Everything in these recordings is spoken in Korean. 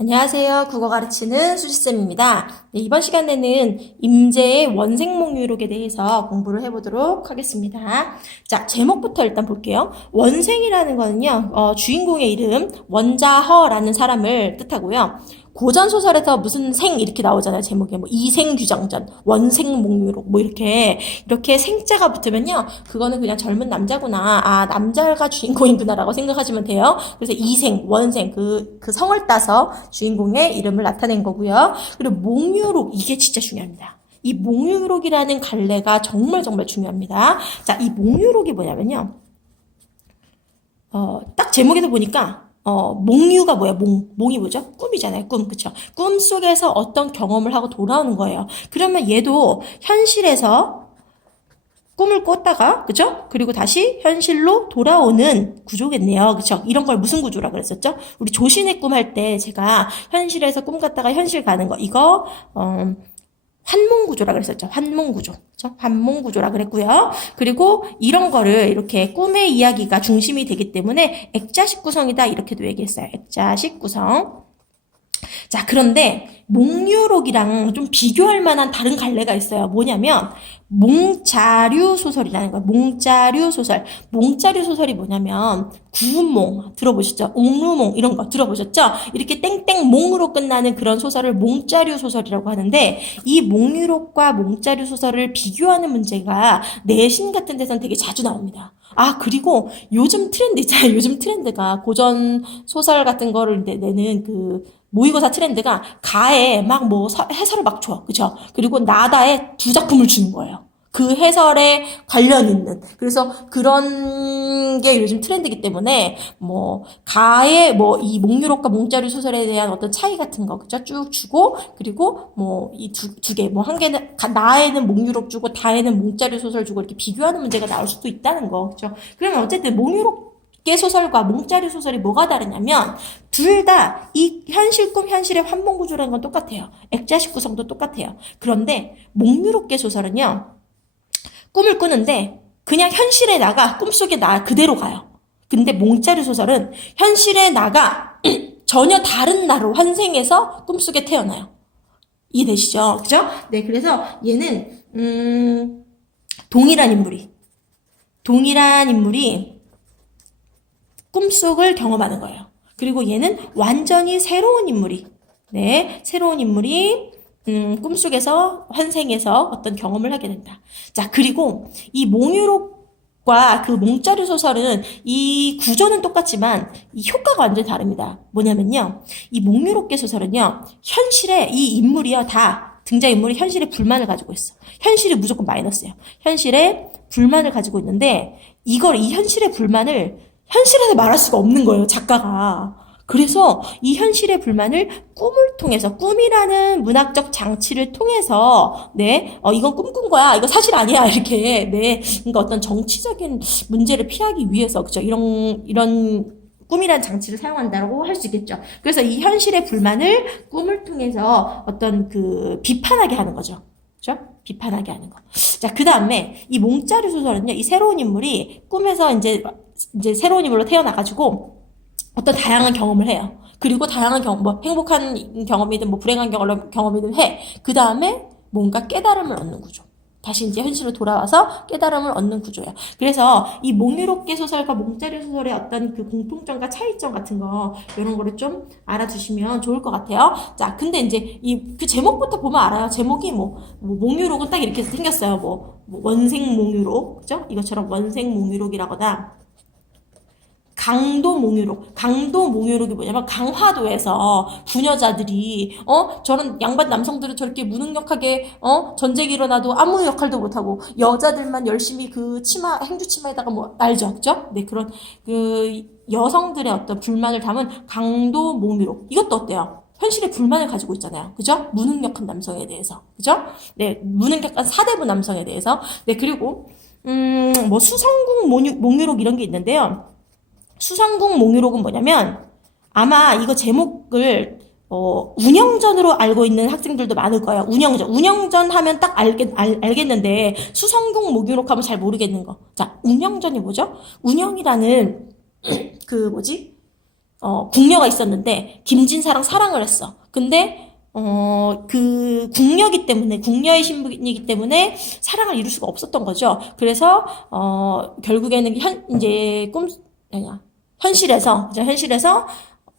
안녕하세요. 국어 가르치는 수지쌤입니다. 네, 이번 시간에는 임제의 원생목유록에 대해서 공부를 해보도록 하겠습니다. 자, 제목부터 일단 볼게요. 원생이라는 거는요, 주인공의 이름, 원자허라는 사람을 뜻하고요. 고전소설에서 무슨 생 이렇게 나오잖아요. 제목에 뭐 이생규장전, 원생목유록 뭐 이렇게 생자가 붙으면요. 그거는 그냥 젊은 남자구나. 아, 남자가 주인공이구나라고 생각하시면 돼요. 그래서 이생, 원생 그 성을 따서 주인공의 이름을 나타낸 거고요. 그리고 목유록 이게 진짜 중요합니다. 이 목유록이라는 갈래가 정말 중요합니다. 자, 이 목유록이 뭐냐면요. 딱 제목에서 보니까 몽유가 뭐야? 몽이 뭐죠? 꿈이잖아요. 꿈, 그쵸? 꿈 속에서 어떤 경험을 하고 돌아오는 거예요. 그러면 얘도 현실에서 꿈을 꿨다가, 그쵸? 그리고 다시 현실로 돌아오는 구조겠네요. 그쵸? 이런 걸 무슨 구조라 그랬었죠? 우리 조신의 꿈 할 때 제가 현실에서 꿈 꿨다가 현실 가는 거, 이거, 환몽구조라 그랬었죠. 환몽구조. 그쵸? 환몽구조라 그랬고요. 그리고 이런 거를 이렇게 꿈의 이야기가 중심이 되기 때문에 액자식 구성이다. 이렇게도 얘기했어요. 액자식 구성. 자, 그런데 몽유록이랑 좀 비교할 만한 다른 갈래가 있어요. 뭐냐면 몽자류 소설이라는 거예요. 몽자류 소설. 몽자류 소설이 뭐냐면 구운몽 들어보셨죠? 옥루몽 이런 거 들어보셨죠? 이렇게 땡땡몽으로 끝나는 그런 소설을 몽자류 소설이라고 하는데 이 몽유록과 몽자류 소설을 비교하는 문제가 내신 같은 데서는 되게 자주 나옵니다. 아, 그리고 요즘 트렌드 있잖아요. 요즘 트렌드가 고전 소설 같은 거를 내는 그 모의고사 트렌드가 가에 막 뭐 해설을 막 줘. 그쵸? 그리고 나다에 두 작품을 주는 거예요. 그 해설에 관련 있는. 그래서 그런 게 요즘 트렌드이기 때문에 뭐 가에 뭐 이 목유록과 몽자류 소설에 대한 어떤 차이 같은 거 그죠? 쭉 주고 그리고 뭐 이 두 개 뭐 한 개는 나에는 목유록 주고 다에는 몽자류 소설 주고 이렇게 비교하는 문제가 나올 수도 있다는 거. 그죠? 그러면 어쨌든 목유록 소설과 몽자류 소설이 뭐가 다르냐면 둘 다 이 현실 꿈 현실의 환몽구조라는 건 똑같아요. 액자식 구성도 똑같아요. 그런데 목유록계 소설은요. 꿈을 꾸는데 그냥 현실에 나가 꿈속에 나 그대로 가요. 근데 몽자류 소설은 현실에 나가 전혀 다른 나로 환생해서 꿈속에 태어나요. 이해되시죠? 그죠? 네, 그래서 얘는 동일한 인물이 꿈속을 경험하는 거예요. 그리고 얘는 완전히 새로운 인물이 꿈속에서 환생해서 어떤 경험을 하게 된다. 자, 그리고 이 몽유록과 그 몽자류 소설은 이 구조는 똑같지만 이 효과가 완전히 다릅니다. 뭐냐면요. 이 몽유록계 소설은요. 현실에 이 인물이요. 다 등장인물이 현실에 불만을 가지고 있어. 현실이 무조건 마이너스예요. 현실에 불만을 가지고 있는데 이 현실의 불만을 현실에서 말할 수가 없는 거예요, 작가가. 그래서 이 현실의 불만을 꿈을 통해서, 꿈이라는 문학적 장치를 통해서, 이건 꿈꾼 거야. 이거 사실 아니야. 이렇게, 그러니까 어떤 정치적인 문제를 피하기 위해서, 그죠? 이런 꿈이라는 장치를 사용한다고 할 수 있겠죠. 그래서 이 현실의 불만을 꿈을 통해서 어떤 비판하게 하는 거죠. 그죠? 비판하게 하는 거. 자, 그 다음에 이 몽자류 소설은요, 이 새로운 인물이 꿈에서 이제 새로운 인물로 태어나가지고 어떤 다양한 경험을 해요. 그리고 다양한 뭐 행복한 경험이든 뭐 불행한 경험이든 해. 그 다음에 뭔가 깨달음을 얻는 구조. 다시 이제 현실로 돌아와서 깨달음을 얻는 구조야. 그래서 이 몽유록계 소설과 몽자류 소설의 어떤 그 공통점과 차이점 같은 거 이런 거를 좀 알아두시면 좋을 것 같아요. 자, 근데 이제 그 제목부터 보면 알아요. 제목이 뭐 몽유록은 딱 이렇게 생겼어요. 뭐 원생 몽유록, 그죠? 이것처럼 원생 몽유록이라거나. 강도 몽유록이 뭐냐면 강화도에서 부녀자들이 저런 양반 남성들은 저렇게 무능력하게 전쟁이 일어나도 아무 역할도 못하고 여자들만 열심히 그 행주 치마에다가 뭐 알죠, 그죠? 네, 그런 그 여성들의 어떤 불만을 담은 강도 몽유록. 이것도 어때요? 현실의 불만을 가지고 있잖아요. 그죠? 무능력한 남성에 대해서. 그죠? 네, 무능력한 사대부 남성에 대해서. 네, 그리고 뭐 수성궁 몽유록 이런 게 있는데요. 수성궁 몽유록은 뭐냐면 아마 이거 제목을 운영전으로 알고 있는 학생들도 많을 거예요. 운영전 하면 딱 알겠는데 수성궁 몽유록 하면 잘 모르겠는 거. 자, 운영전이 뭐죠? 운영이라는 궁녀가 있었는데 김진사랑 사랑을 했어. 근데 그 궁녀의 신분이기 때문에 사랑을 이룰 수가 없었던 거죠. 그래서 결국에는 현실에서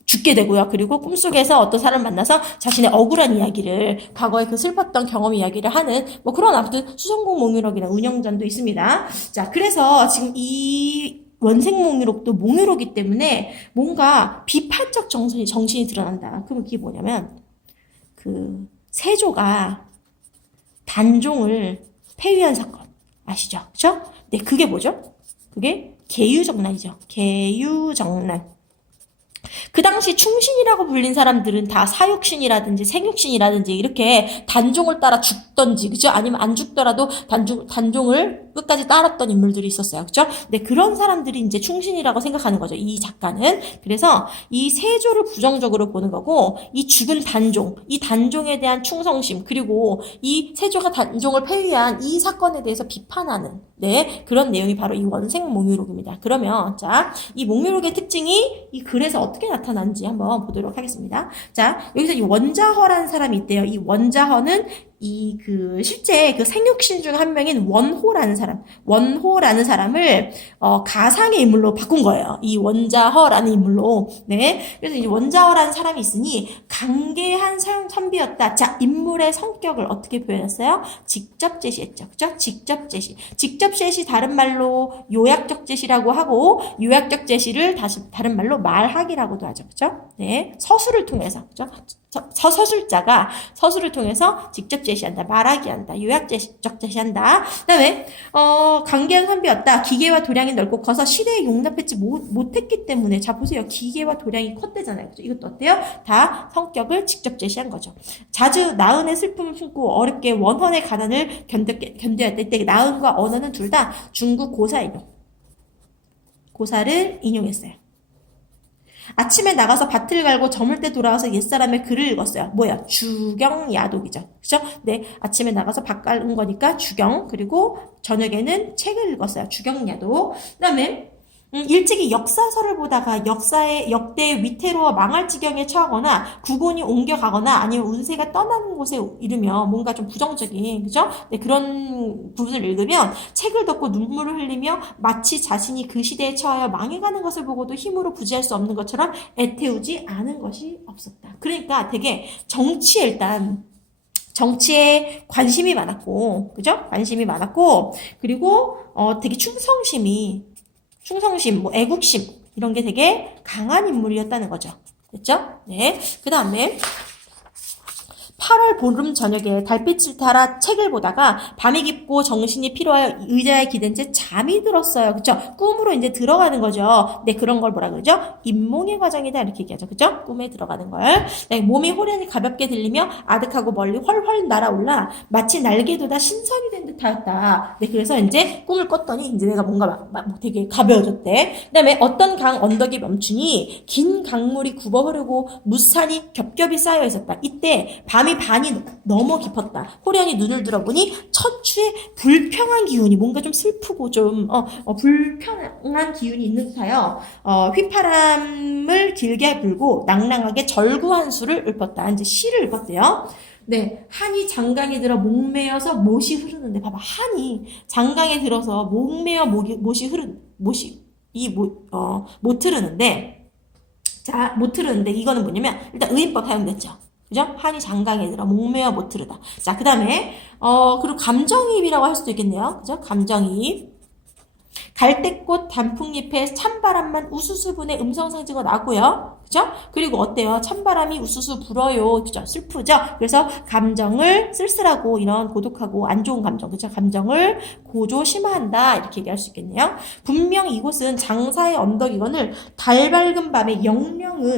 죽게 되고요. 그리고 꿈속에서 어떤 사람을 만나서 자신의 억울한 이야기를, 과거에 그 슬펐던 경험 이야기를 하는, 뭐 그런 아무튼 수성공몽유록이라는 운영전도 있습니다. 자, 그래서 지금 이 원생몽유록도 몽유록이기 때문에 뭔가 비판적 정신이 드러난다. 그럼 그게 뭐냐면, 그 세조가 단종을 폐위한 사건 아시죠? 그죠? 네, 그게 뭐죠? 그게 계유정난이죠. 계유정난. 그 당시 충신이라고 불린 사람들은 다 사육신이라든지 생육신이라든지 이렇게 단종을 따라 죽던지, 그죠? 아니면 안 죽더라도 단종을 끝까지 따랐던 인물들이 있었어요. 그죠? 네, 그런 사람들이 이제 충신이라고 생각하는 거죠. 이 작가는. 그래서 이 세조를 부정적으로 보는 거고, 이 죽은 단종, 이 단종에 대한 충성심, 그리고 이 세조가 단종을 폐위한 이 사건에 대해서 비판하는, 네, 그런 내용이 바로 이 원생몽유록입니다. 그러면, 자, 이 몽유록의 특징이 이 글에서 어떻게 나타나는지 한번 보도록 하겠습니다. 자, 여기서 이 원자허라는 사람이 있대요. 이 원자허는 실제 그 생육신 중 한 명인 원호라는 사람을, 가상의 인물로 바꾼 거예요. 이 원자허라는 인물로. 네. 그래서 이제 원자허라는 사람이 있으니, 강계한 선비였다. 자, 인물의 성격을 어떻게 표현했어요? 직접 제시했죠. 그죠? 직접 제시. 직접 제시 다른 말로 요약적 제시라고 하고, 요약적 제시를 다른 말로 말하기라고도 하죠. 그죠? 네. 서술을 통해서. 그죠? 서술자가 서술을 통해서 직접 제시한다, 말하기 한다, 요약적 제시한다. 그 다음에 강계한 선비였다. 기계와 도량이 넓고 커서 시대에 용납하지 못했기 때문에, 자 보세요, 기계와 도량이 컸대잖아요. 그죠? 이것도 어때요? 다 성격을 직접 제시한 거죠. 자주 나은의 슬픔을 품고 어렵게 원헌의 가난을 견뎌야 될 때 나은과 언어는 둘 다 중국 고사를 인용했어요. 아침에 나가서 밭을 갈고 저물 때 돌아와서 옛사람의 글을 읽었어요. 뭐야? 주경야독이죠. 그죠? 네. 아침에 나가서 밭 갈은 거니까 주경, 그리고 저녁에는 책을 읽었어요. 주경야독. 그 다음에 일찍이 역사서를 보다가 역대의 위태로워 망할 지경에 처하거나 구본이 옮겨가거나 아니면 운세가 떠나는 곳에 이르면 뭔가 좀 부정적인, 그죠? 네, 그런 부분을 읽으면 책을 덮고 눈물을 흘리며 마치 자신이 그 시대에 처하여 망해가는 것을 보고도 힘으로 부지할 수 없는 것처럼 애태우지 않은 것이 없었다. 그러니까 되게 정치에 관심이 많았고, 그죠? 관심이 많았고, 그리고 되게 충성심, 뭐 애국심 이런 게 되게 강한 인물이었다는 거죠. 됐죠? 네. 그 다음에 8월 보름 저녁에 달빛을 따라 책을 보다가 밤이 깊고 정신이 피로하여 의자에 기댄 채 잠이 들었어요. 그쵸? 꿈으로 이제 들어가는 거죠. 네, 그런 걸 뭐라 그러죠? 입몽의 과정이다. 이렇게 얘기하죠. 그쵸? 꿈에 들어가는 걸. 네, 몸이 호련히 가볍게 들리며 아득하고 멀리 훨훨 날아올라 마치 날개도다 신선이 된 듯 하였다. 네, 그래서 이제 꿈을 꿨더니 이제 내가 뭔가 되게 가벼워졌대. 그 다음에 어떤 강 언덕이 멈추니 긴 강물이 굽어 흐르고 무산이 겹겹이 쌓여 있었다. 이때 밤이 반이 너무 깊었다. 호련히 눈을 들어보니 천추의 불평한 기운이, 뭔가 좀 슬프고 좀 불편한 기운이 있는 듯하여 휘파람을 길게 불고 낭낭하게 절구한 수를 읊었다. 이제 시를 읽었대요. 네, 한이 장강에 들어 목매어서 못이 흐르는데, 봐봐, 한이 장강에 들어서 목매어 못이 못 흐르는데, 자, 못 흐르는데 이거는 뭐냐면 일단 의인법 사용됐죠. 그죠? 한이 장강에 들어 목매어 못 흐르다. 자, 그 다음에 그리고 감정이입이라고 할 수도 있겠네요. 그죠? 감정이입. 갈대꽃 단풍잎에 찬바람만 우수수 분의 음성상지가 나고요. 그죠? 그리고 어때요? 찬바람이 우수수 불어요. 그죠? 슬프죠? 그래서 감정을 쓸쓸하고 이런 고독하고 안 좋은 감정, 그죠? 감정을 고조심화한다. 이렇게 얘기할 수 있겠네요. 분명 이곳은 장사의 언덕이거늘 달 밝은 밤에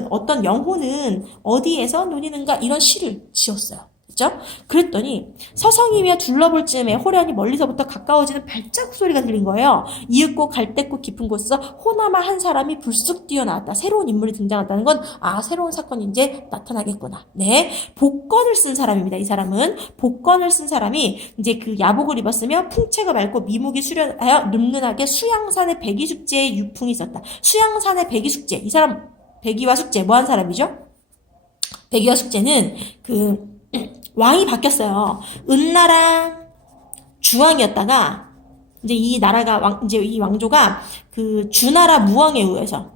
어떤 영혼은 어디에서 노니는가, 이런 시를 지었어요. 그죠? 그랬더니 서성이며 둘러볼 즈음에 호련히 멀리서부터 가까워지는 발자국 소리가 들린 거예요. 이윽고 갈대꽃 깊은 곳에서 호남아 한 사람이 불쑥 뛰어나왔다. 새로운 인물이 등장했다는 건, 새로운 사건이 이제 나타나겠구나. 네. 복건을 쓴 사람입니다. 이 사람은 복건을 쓴 사람이 이제 그 야복을 입었으며 풍채가 맑고 미목이 수련하여 늠름하게 수양산의 백이숙제의 유풍이 있었다. 수양산의 백이숙제. 이 사람 백의와 숙제 뭐 한 사람이죠? 백의와 숙제는 왕이 바뀌었어요. 은나라 주왕이었다가 이제 이 나라가 이제 이 왕조가 주나라 무왕에 의해서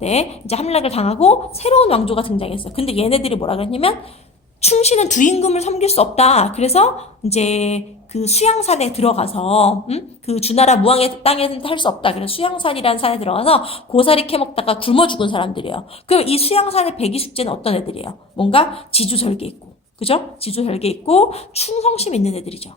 네, 이제 함락을 당하고 새로운 왕조가 등장했어. 근데 얘네들이 뭐라 그랬냐면 충신은 두 임금을 섬길 수 없다. 그래서 이제 수양산에 들어가서 그 주나라 무왕의 땅에는 할 수 없다. 그래서 수양산이라는 산에 들어가서 고사리 캐먹다가 굶어 죽은 사람들이에요. 그럼 이 수양산의 백이숙제는 어떤 애들이에요? 뭔가 지주절개 있고, 그죠? 지주절개 있고 충성심 있는 애들이죠.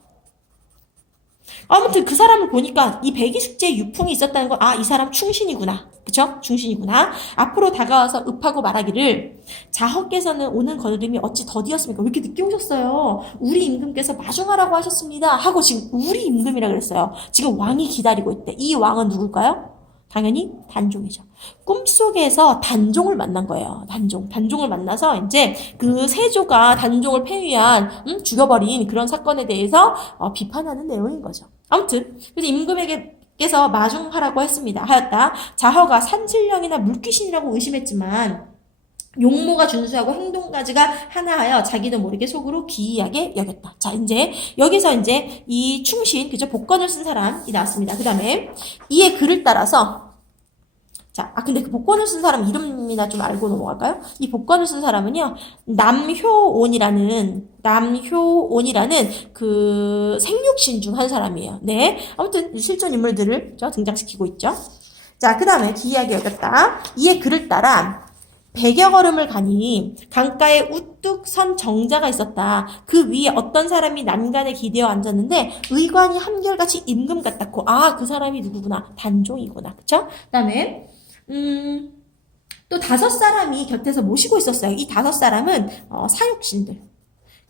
아무튼 그 사람을 보니까 이 백이숙제에 유풍이 있었다는 거, 아, 이 사람 충신이구나. 그쵸? 충신이구나. 앞으로 다가와서 읍하고 말하기를, 자허께서는 오는 걸음이 어찌 더디었습니까? 왜 이렇게 늦게 오셨어요? 우리 임금께서 마중하라고 하셨습니다. 하고 지금 우리 임금이라 그랬어요. 지금 왕이 기다리고 있대. 이 왕은 누굴까요? 당연히 단종이죠. 꿈속에서 단종을 만난 거예요. 단종을 만나서 이제 그 세조가 단종을 폐위한, 죽여버린 그런 사건에 대해서 비판하는 내용인 거죠. 아무튼 그래서 임금에게서 마중하라고 하였다. 자허가 산신령이나 물귀신이라고 의심했지만 용모가 준수하고 행동가지가 하나하여 자기도 모르게 속으로 기이하게 여겼다. 자, 이제 여기서 이제 이 충신, 그죠? 복권을 쓴 사람이 나왔습니다. 그 다음에 이의 글을 따라서, 자, 근데 그 복권을 쓴 사람 이름이나 좀 알고 넘어갈까요? 이 복권을 쓴 사람은요, 남효온이라는 그 생육신 중 한 사람이에요. 네. 아무튼 실존 인물들을 등장시키고 있죠. 자, 그 다음에 기이하게 여겼다. 이의 글을 따라 100여 걸음을 가니 강가에 우뚝 선 정자가 있었다. 그 위에 어떤 사람이 난간에 기대어 앉았는데 의관이 한결같이 임금 같았고, 아, 그 사람이 누구구나? 단종이구나. 그쵸? 그 다음에 또 5사람이 곁에서 모시고 있었어요. 이 5사람은 사육신들.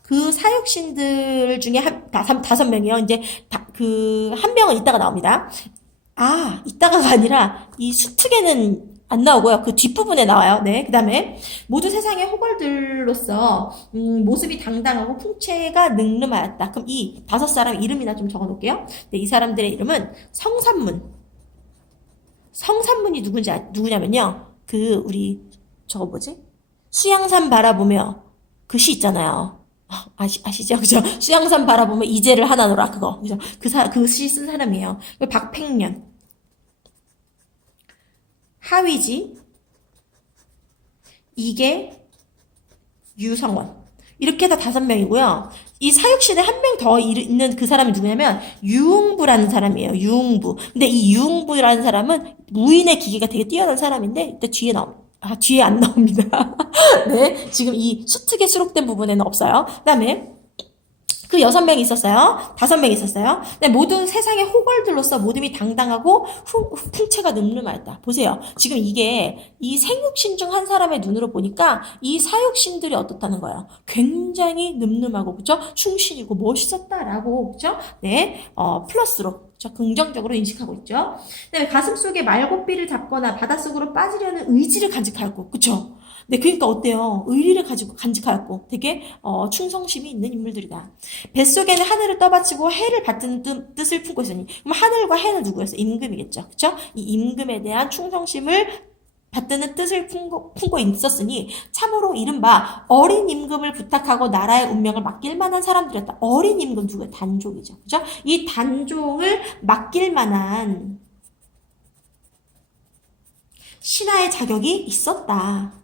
그 사육신들 중에 5명이요. 이제 한 명은 이따가 나옵니다. 아, 이따가가 아니라 이 수특에는 안 나오고요. 그 뒷부분에 나와요. 네. 그 다음에 모두 세상의 호걸들로서 모습이 당당하고 풍채가 늠름하였다. 그럼 이 5사람 이름이나 좀 적어놓을게요. 네, 이 사람들의 이름은 성산문이 누구냐면요. 우리 저거 뭐지? 수양산 바라보며 그 시 있잖아요. 아시죠? 그죠? 수양산 바라보며 이제를 하나 놓라. 그거. 그죠? 그 시 쓴 사람이에요. 박팽년. 하위지, 이계, 유성원. 이렇게 다 5명이고요. 이 사육신에 한 명 더 있는 그 사람이 누구냐면 유흥부라는 사람이에요. 유흥부. 근데 이 유흥부라는 사람은 무인의 기계가 되게 뛰어난 사람인데 이때 뒤에 뒤에 안 나옵니다. 네, 지금 이 수특에 수록된 부분에는 없어요. 그다음에 그 6명이 있었어요. 5명이 있었어요. 네, 모든 세상의 호걸들로서 모둠이 당당하고 풍채가 늠름하였다. 보세요. 지금 이게 이 생육신 중 한 사람의 눈으로 보니까 이 사육신들이 어떻다는 거예요. 굉장히 늠름하고, 그죠? 충신이고 멋있었다라고, 그죠? 네, 플러스로. 긍정적으로 인식하고 있죠. 그다음에 가슴 속에 말고삐를 잡거나 바닷속으로 빠지려는 의지를 간직하였고, 그쵸? 네, 그러니까 어때요? 의리를 가지고 간직하였고 되게 충성심이 있는 인물들이다. 뱃속에는 하늘을 떠받치고 해를 받드는 뜻을 품고 있으니, 그럼 하늘과 해는 누구였어? 임금이겠죠. 그쵸? 이 임금에 대한 충성심을 받드는 뜻을 품고 있었으니 참으로 이른바 어린 임금을 부탁하고 나라의 운명을 맡길 만한 사람들이었다. 어린 임금 누구예요? 단종이죠. 그죠? 이 단종을 맡길 만한 신하의 자격이 있었다.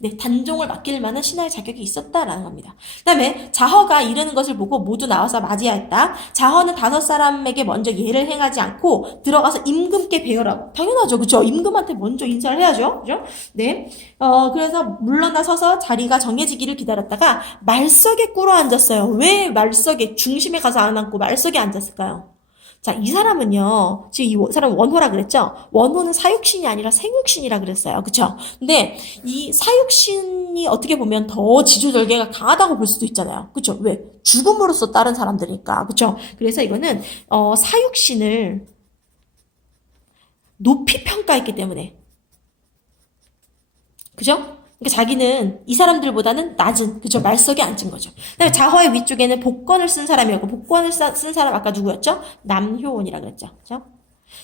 네, 단종을 맡길 만한 신하의 자격이 있었다라는 겁니다. 그 다음에 자허가 이르는 것을 보고 모두 나와서 맞이하였다. 자허는 5사람에게 먼저 예를 행하지 않고 들어가서 임금께 배열하고, 당연하죠. 그죠? 임금한테 먼저 인사를 해야죠. 그죠? 네. 그래서 물러나 서서 자리가 정해지기를 기다렸다가 말석에 꿇어 앉았어요. 왜 말석에, 중심에 가서 안 앉고 말석에 앉았을까요? 자, 이 사람은요, 지금 이 사람 원호라 그랬죠? 원호는 사육신이 아니라 생육신이라 그랬어요. 그쵸? 근데 이 사육신이 어떻게 보면 더 지주절개가 강하다고 볼 수도 있잖아요. 그쵸? 왜? 죽음으로써 다른 사람들이니까. 그쵸? 그래서 이거는, 사육신을 높이 평가했기 때문에. 그죠? 그러니까 자기는 이 사람들보다는 낮은, 그죠? 말석에 앉은 거죠. 그다음에 자허의 위쪽에는 복권을 쓴 사람이었고, 복권을 쓴 사람 아까 누구였죠? 남효온이라 그랬죠. 그죠?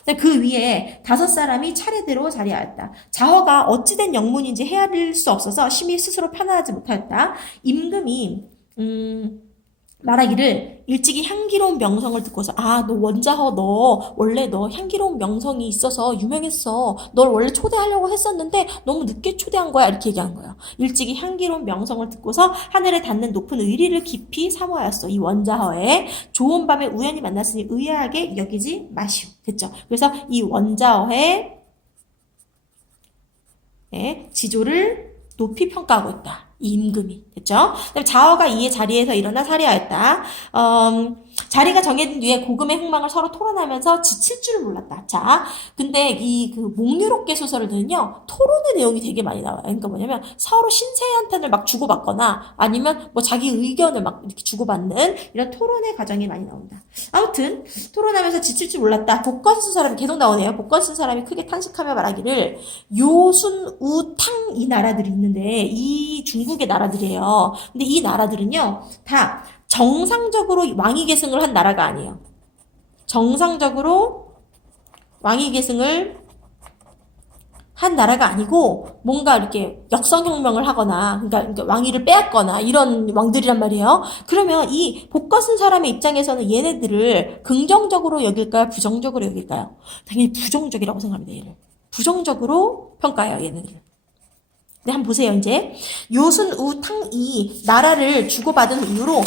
근데 그 위에 5사람이 차례대로 자리하였다. 자허가 어찌된 영문인지 헤아릴 수 없어서 심히 스스로 편안하지 못하였다. 임금이 말하기를 일찍이 향기로운 명성을 듣고서 너 원자허 너 원래 너 향기로운 명성이 있어서 유명했어. 널 원래 초대하려고 했었는데 너무 늦게 초대한 거야. 이렇게 얘기한 거예요. 일찍이 향기로운 명성을 듣고서 하늘에 닿는 높은 의리를 깊이 사모하였어. 이 원자허에 좋은 밤에 우연히 만났으니 의아하게 여기지 마시오. 됐죠? 그래서 이 원자허의 지조를 높이 평가하고 있다. 이 임금이. 됐죠? 그다음에 자허가 이에 자리에서 일어나 살해하였다. 자리가 정해진 뒤에 고금의 흥망을 서로 토론하면서 지칠 줄을 몰랐다. 자, 근데 그 몽유롭게 소설들은요, 토론의 내용이 되게 많이 나와요. 그러니까 뭐냐면 서로 신세한탄을 막 주고받거나 아니면 뭐 자기 의견을 막 이렇게 주고받는 이런 토론의 과정이 많이 나온다. 아무튼 토론하면서 지칠 줄 몰랐다. 복권 쓴 사람이 계속 나오네요. 복권 쓴 사람이 크게 탄식하며 말하기를 요순, 우, 탕 이 나라들이 있는데 이 중국의 나라들이에요. 근데 이 나라들은요, 다 정상적으로 왕위 계승을 한 나라가 아니에요. 정상적으로 왕위 계승을 한 나라가 아니고 뭔가 이렇게 역성혁명을 하거나 그러니까 왕위를 빼앗거나 이런 왕들이란 말이에요. 그러면 이 복거 쓴 사람의 입장에서는 얘네들을 긍정적으로 여길까요? 부정적으로 여길까요? 당연히 부정적이라고 생각합니다. 얘를 부정적으로 평가해요. 얘네들을. 네, 한번 보세요, 이제. 요순, 우, 탕, 이 나라를 주고받은 이유로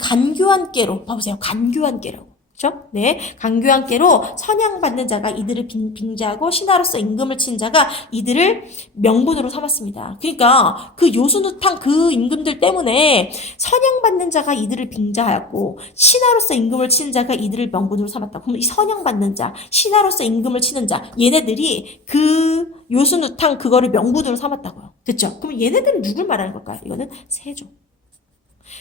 간교한 께로, 봐보세요. 간교한 께로. 그죠? 네. 간교한 께로 선양받는 자가 이들을 빙자하고 신하로서 임금을 친 자가 이들을 명분으로 삼았습니다. 그러니까 그 요순, 우, 탕 그 임금들 때문에 선양받는 자가 이들을 빙자하였고 신하로서 임금을 친 자가 이들을 명분으로 삼았다. 그럼 이 선양받는 자, 신하로서 임금을 치는 자, 얘네들이 그 요순, 우, 탕 그거를 명분으로 삼았다고요. 됐죠? 그럼 얘네들은 누굴 말하는 걸까요? 이거는 세조.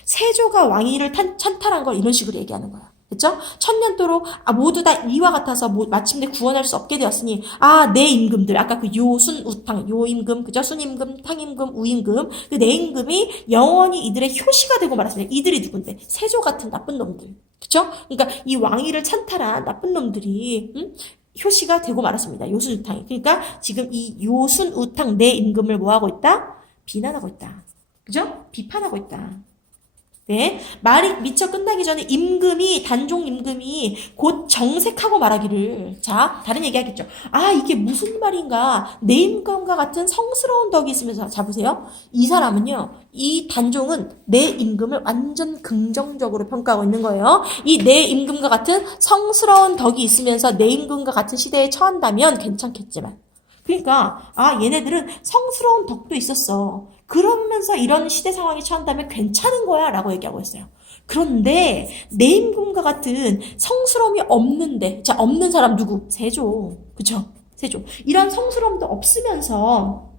세조가 왕위를 찬탈한 걸 이런 식으로 얘기하는 거야. 됐죠? 천년도로 모두 다 이와 같아서 마침내 구원할 수 없게 되었으니 내 임금들 아까 그 요순 우탕 요임금 그죠? 순임금 탕임금 우임금 그 네 임금이 영원히 이들의 효시가 되고 말았습니다. 이들이 누군데? 세조 같은 나쁜 놈들. 그죠? 그러니까 이 왕위를 찬탈한 나쁜 놈들이 효시가 되고 말았습니다. 요순 우탕이. 그러니까 지금 이 요순 우탕 네 임금을 뭐하고 있다? 비난하고 있다. 그죠? 비판하고 있다. 네. 말이 미처 끝나기 전에 단종 임금이 곧 정색하고 말하기를. 자, 다른 얘기 하겠죠. 이게 무슨 말인가. 내 임금과 같은 성스러운 덕이 있으면서. 자, 보세요. 이 사람은요, 이 단종은 내 임금을 완전 긍정적으로 평가하고 있는 거예요. 이 내 임금과 같은 성스러운 덕이 있으면서 내 임금과 같은 시대에 처한다면 괜찮겠지만. 그러니까, 얘네들은 성스러운 덕도 있었어. 그러면서 이런 시대 상황에 처한다면 괜찮은 거야 라고 얘기하고 있어요. 그런데 내 임금과 같은 성스러움이 없는데 없는 사람 누구? 세조. 그쵸? 세조. 이런 성스러움도 없으면서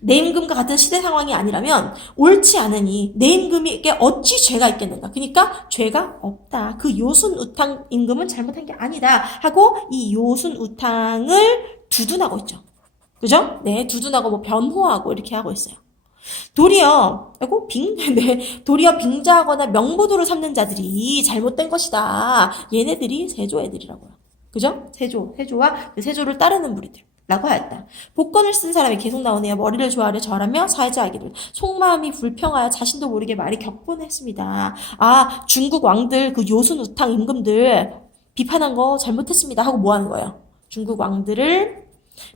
내 임금과 같은 시대 상황이 아니라면 옳지 않으니 내 임금에게 어찌 죄가 있겠는가. 그러니까 죄가 없다. 그 요순 우탕 임금은 잘못한 게 아니다 하고 이 요순 우탕을 두둔하고 있죠. 그죠? 네, 두둔하고 변호하고 이렇게 하고 있어요. 도리어 빙자하거나 명분으로 삼는 자들이 잘못된 것이다. 얘네들이 세조 애들이라고요. 그죠? 세조와 세조를 따르는 무리들라고 하였다. 복권을 쓴 사람이 계속 나오네요. 머리를 조아려 절하며 사회자하기를 속마음이 불평하여 자신도 모르게 말이 격분했습니다. 중국 왕들 그 요순 우탕 임금들 비판한 거 잘못했습니다 하고 뭐 하는 거예요? 중국 왕들을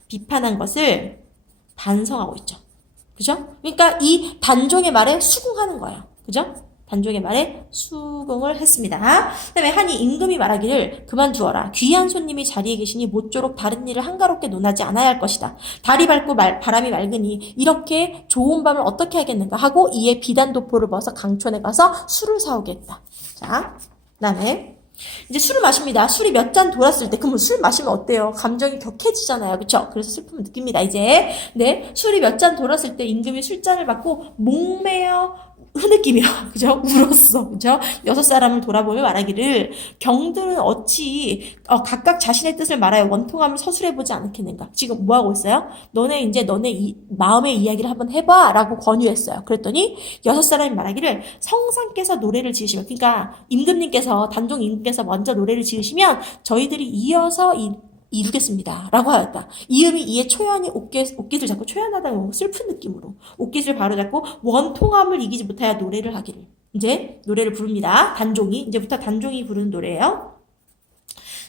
비판한 것을 반성하고 있죠. 그죠? 그러니까 이 단종의 말에 수긍하는 거예요. 그죠? 단종의 말에 수긍을 했습니다. 그 다음에 한이 임금이 말하기를 그만두어라. 귀한 손님이 자리에 계시니 모쪼록 다른 일을 한가롭게 논하지 않아야 할 것이다. 달이 밝고 바람이 맑으니 이렇게 좋은 밤을 어떻게 하겠는가 하고 이에 비단도포를 벗어 강촌에 가서 술을 사오겠다. 자, 그 다음에 이제 술을 마십니다. 술이 몇 잔 돌았을 때, 그러면 술 마시면 어때요? 감정이 격해지잖아요. 그쵸? 그래서 슬픔을 느낍니다, 이제. 네. 술이 몇 잔 돌았을 때 임금이 술잔을 받고 목매어 흐느끼며, 그죠? 울었어, 그죠? 여섯 사람을 돌아보며 말하기를 경들은 어찌 각각 자신의 뜻을 말하여 원통함을 서술해보지 않겠는가? 지금 뭐 하고 있어요? 너네 마음의 이야기를 한번 해봐라고 권유했어요. 그랬더니 여섯 사람이 말하기를 성상께서 노래를 지으시면, 그러니까 단종 임금께서 먼저 노래를 지으시면 저희들이 이어서 이루겠습니다. 라고 하였다. 이음이 이에 초연이 옷깃을 잡고, 초연하다는 슬픈 느낌으로 옷깃을 바로잡고 원통함을 이기지 못하여 노래를 하기를. 이제 노래를 부릅니다. 이제부터 단종이 부르는 노래예요.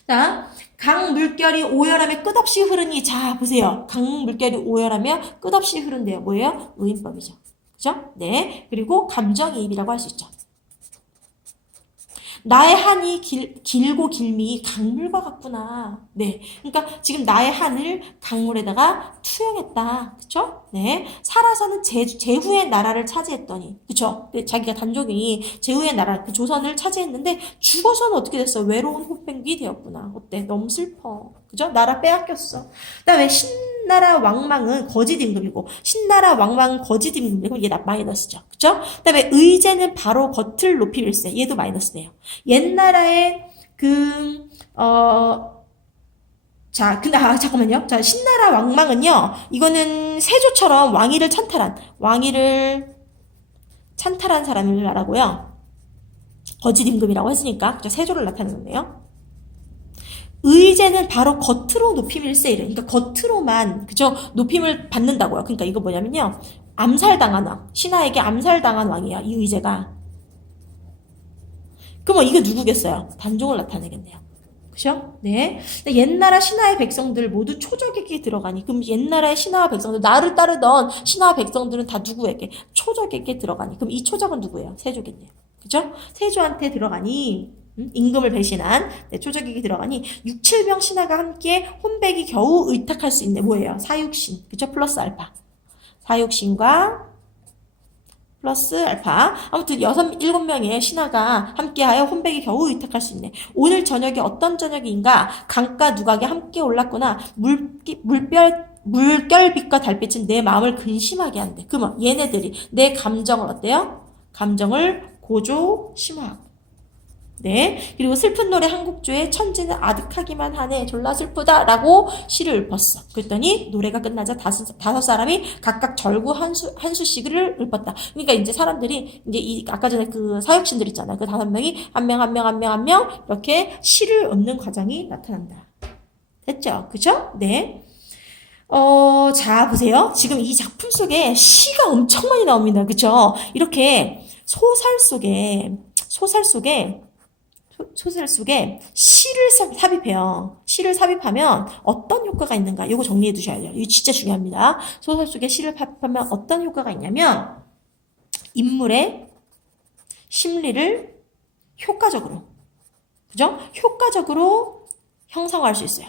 자, 강 물결이 오열하며 끝없이 흐르니, 자 보세요. 강 물결이 오열하며 끝없이 흐른대요. 뭐예요? 의인법이죠. 그죠? 네. 그리고 감정이입이라고 할 수 있죠. 나의 한이 길고 길미 강물과 같구나. 네. 그러니까 지금 나의 한을 강물에다가 투영했다. 그쵸? 네. 살아서는 제후의 나라를 차지했더니. 그쵸? 자기가 단종이 제후의 나라, 그 조선을 차지했는데 죽어서는 어떻게 됐어? 외로운 호팽귀 되었구나. 어때? 너무 슬퍼. 그죠? 나라 빼앗겼어. 그 다음에 신나라 왕망은 거짓 임금이고, 신나라 왕망은 거짓 임금이고, 얘 마이너스죠. 그죠? 그 다음에 의제는 바로 겉을 높이밀세. 얘도 마이너스네요. 옛나라의 잠깐만요. 자, 신나라 왕망은요, 이거는 세조처럼 왕위를 찬탈한 사람을 말하고요. 거짓 임금이라고 했으니까, 그죠? 세조를 나타내는데요. 의제는 바로 겉으로 높임일세. 그러니까 겉으로만, 그죠? 높임을 받는다고요. 그러니까 이거 뭐냐면요. 암살당한 왕. 신하에게 암살당한 왕이야, 이 의제가. 그럼 이게 누구겠어요? 단종을 나타내겠네요. 그죠? 네. 옛나라 신하의 백성들 모두 초적에게 들어가니. 그럼 옛나라의 신하와 백성들, 나를 따르던 신하와 백성들은 다 누구에게? 초적에게 들어가니. 그럼 이 초적은 누구예요? 세조겠네요. 그죠? 세조한테 들어가니, 임금을 배신한 초적에게 들어가니 6, 7병 신하가 함께 혼백이 겨우 의탁할 수 있네. 뭐예요? 사육신. 그죠? 플러스 알파. 사육신과 플러스 알파. 아무튼 6, 7명의 신하가 함께하여 혼백이 겨우 의탁할 수 있네. 오늘 저녁이 어떤 저녁인가? 강가 누각에 함께 올랐구나. 물결빛과 달빛은 내 마음을 근심하게 한대. 그러면 얘네들이 내 감정을 어때요? 감정을 고조 심화하고. 네. 그리고 슬픈 노래 한 곡조에 천지는 아득하기만 하네. 졸라 슬프다라고 시를 읊었어. 그랬더니 노래가 끝나자 다섯 사람이 각각 절구 한 수씩을 읊었다. 그러니까 이제 사람들이 이제 아까 전에 그 사역신들 있잖아. 그 5명이 한 명 이렇게 시를 읊는 과정이 나타난다. 됐죠? 그죠? 네. 자, 보세요. 지금 이 작품 속에 시가 엄청 많이 나옵니다. 그죠? 이렇게 소설 속에 시를 삽입해요. 시를 삽입하면 어떤 효과가 있는가? 이거 정리해 두셔야 돼요. 이거 진짜 중요합니다. 소설 속에 시를 삽입하면 어떤 효과가 있냐면, 인물의 심리를 효과적으로, 그죠? 효과적으로 형상화할 수 있어요.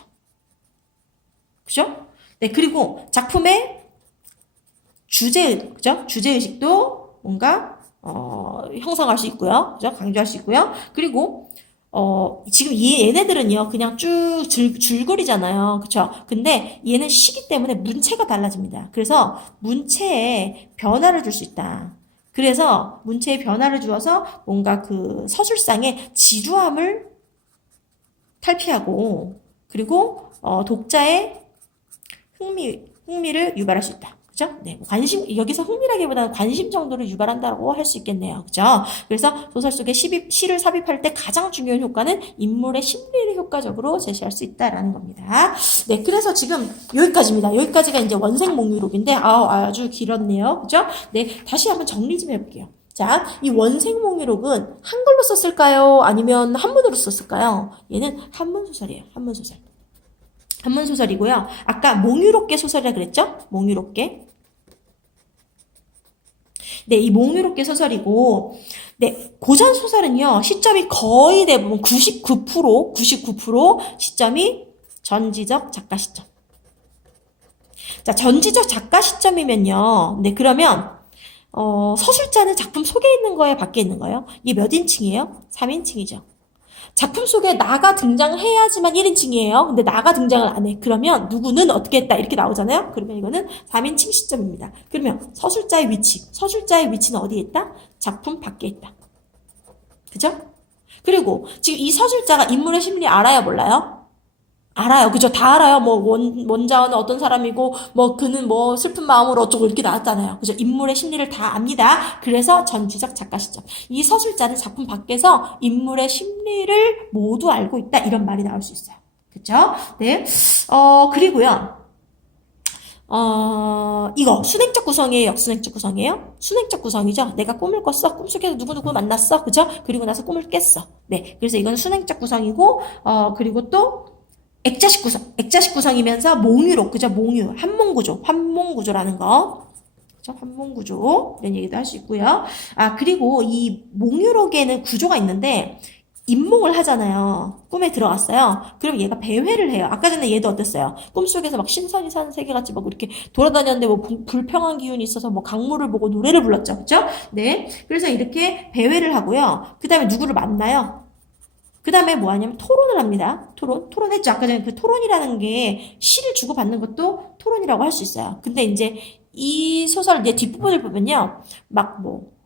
그죠? 네, 그리고 작품의 그죠? 주제의식도 뭔가, 형성할 수 있고요. 그죠? 강조할 수 있고요. 그리고, 지금 얘네들은요, 그냥 쭉 줄거리잖아요. 그쵸? 근데 얘는 시기 때문에 문체가 달라집니다. 그래서 문체에 변화를 줄 수 있다. 그래서 문체에 변화를 주어서 뭔가 그 서술상의 지루함을 탈피하고, 그리고, 독자의 흥미를 유발할 수 있다. 그죠? 네. 여기서 흥미라기보다는 관심 정도를 유발한다고 할 수 있겠네요. 그죠? 그래서 소설 속에 시를 삽입할 때 가장 중요한 효과는 인물의 심리를 효과적으로 제시할 수 있다라는 겁니다. 네. 그래서 지금 여기까지입니다. 여기까지가 이제 원생몽유록인데, 아주 길었네요. 그죠? 네. 다시 한번 정리 좀 해볼게요. 자, 이 원생몽유록은 한글로 썼을까요? 아니면 한문으로 썼을까요? 얘는 한문소설이에요. 한문소설. 한문소설이고요. 아까 몽유롭게 소설이라 그랬죠? 몽유롭게. 네, 이 몽유롭게 소설이고, 네, 고전 소설은요, 시점이 거의 대부분 99% 시점이 전지적 작가 시점. 자, 전지적 작가 시점이면요, 네, 그러면, 서술자는 작품 속에 있는 거예요, 밖에 있는 거예요? 이게 몇 인칭이에요? 3인칭이죠. 작품 속에 나가 등장해야지만 1인칭이에요. 근데 나가 등장을 안 해. 그러면 누구는 어떻게 했다 이렇게 나오잖아요. 그러면 이거는 3인칭 시점입니다. 그러면 서술자의 위치. 서술자의 위치는 어디에 있다? 작품 밖에 있다. 그죠? 그리고 지금 이 서술자가 인물의 심리 알아요, 몰라요? 알아요. 그죠? 다 알아요. 뭐, 원자는 어떤 사람이고, 뭐, 그는 뭐, 슬픈 마음으로 어쩌고 이렇게 나왔잖아요. 그죠? 인물의 심리를 다 압니다. 그래서 전지적 작가 시점. 이 서술자는 작품 밖에서 인물의 심리를 모두 알고 있다. 이런 말이 나올 수 있어요. 그죠? 네. 그리고요. 이거 순행적 구성이에요, 역순행적 구성이에요? 순행적 구성이죠. 내가 꿈을 꿨어. 꿈속에서 누구누구 만났어. 그죠? 그리고 나서 꿈을 깼어. 네. 그래서 이건 순행적 구성이고, 그리고 또 액자식 구성이면서 몽유록, 그죠? 몽유, 한몽구조라는 거. 그죠? 한몽구조. 이런 얘기도 할 수 있고요. 그리고 이 몽유록에는 구조가 있는데, 입몽을 하잖아요. 꿈에 들어갔어요. 그럼 얘가 배회를 해요. 아까 전에 얘도 어땠어요? 꿈속에서 막 신선이 사는 세계같이 막 이렇게 돌아다녔는데 뭐 불평한 기운이 있어서 뭐 강물을 보고 노래를 불렀죠. 그죠? 네. 그래서 이렇게 배회를 하고요. 그 다음에 누구를 만나요? 그 다음에 뭐 하냐면 토론을 합니다. 토론했죠. 아까 전에 그 토론이라는 게 시를 주고받는 것도 토론이라고 할 수 있어요. 근데 이제 이 소설 이제 뒷부분을 보면요. 막 뭐,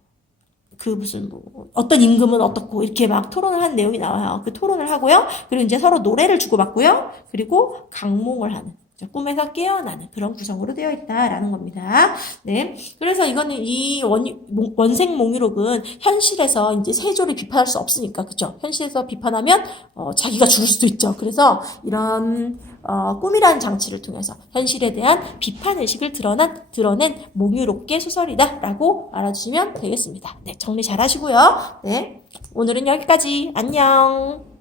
무슨 어떤 임금은 어떻고 이렇게 막 토론을 한 내용이 나와요. 그 토론을 하고요. 그리고 이제 서로 노래를 주고받고요. 그리고 강몽을 하는. 꿈에서 깨어나는 그런 구성으로 되어 있다라는 겁니다. 네. 그래서 이거는 이 원생몽유록은 현실에서 이제 세조를 비판할 수 없으니까, 그죠? 현실에서 비판하면, 자기가 죽을 수도 있죠. 그래서 이런, 꿈이라는 장치를 통해서 현실에 대한 비판의식을 드러낸 몽유록계 소설이다라고 알아주시면 되겠습니다. 네. 정리 잘 하시고요. 네. 오늘은 여기까지. 안녕.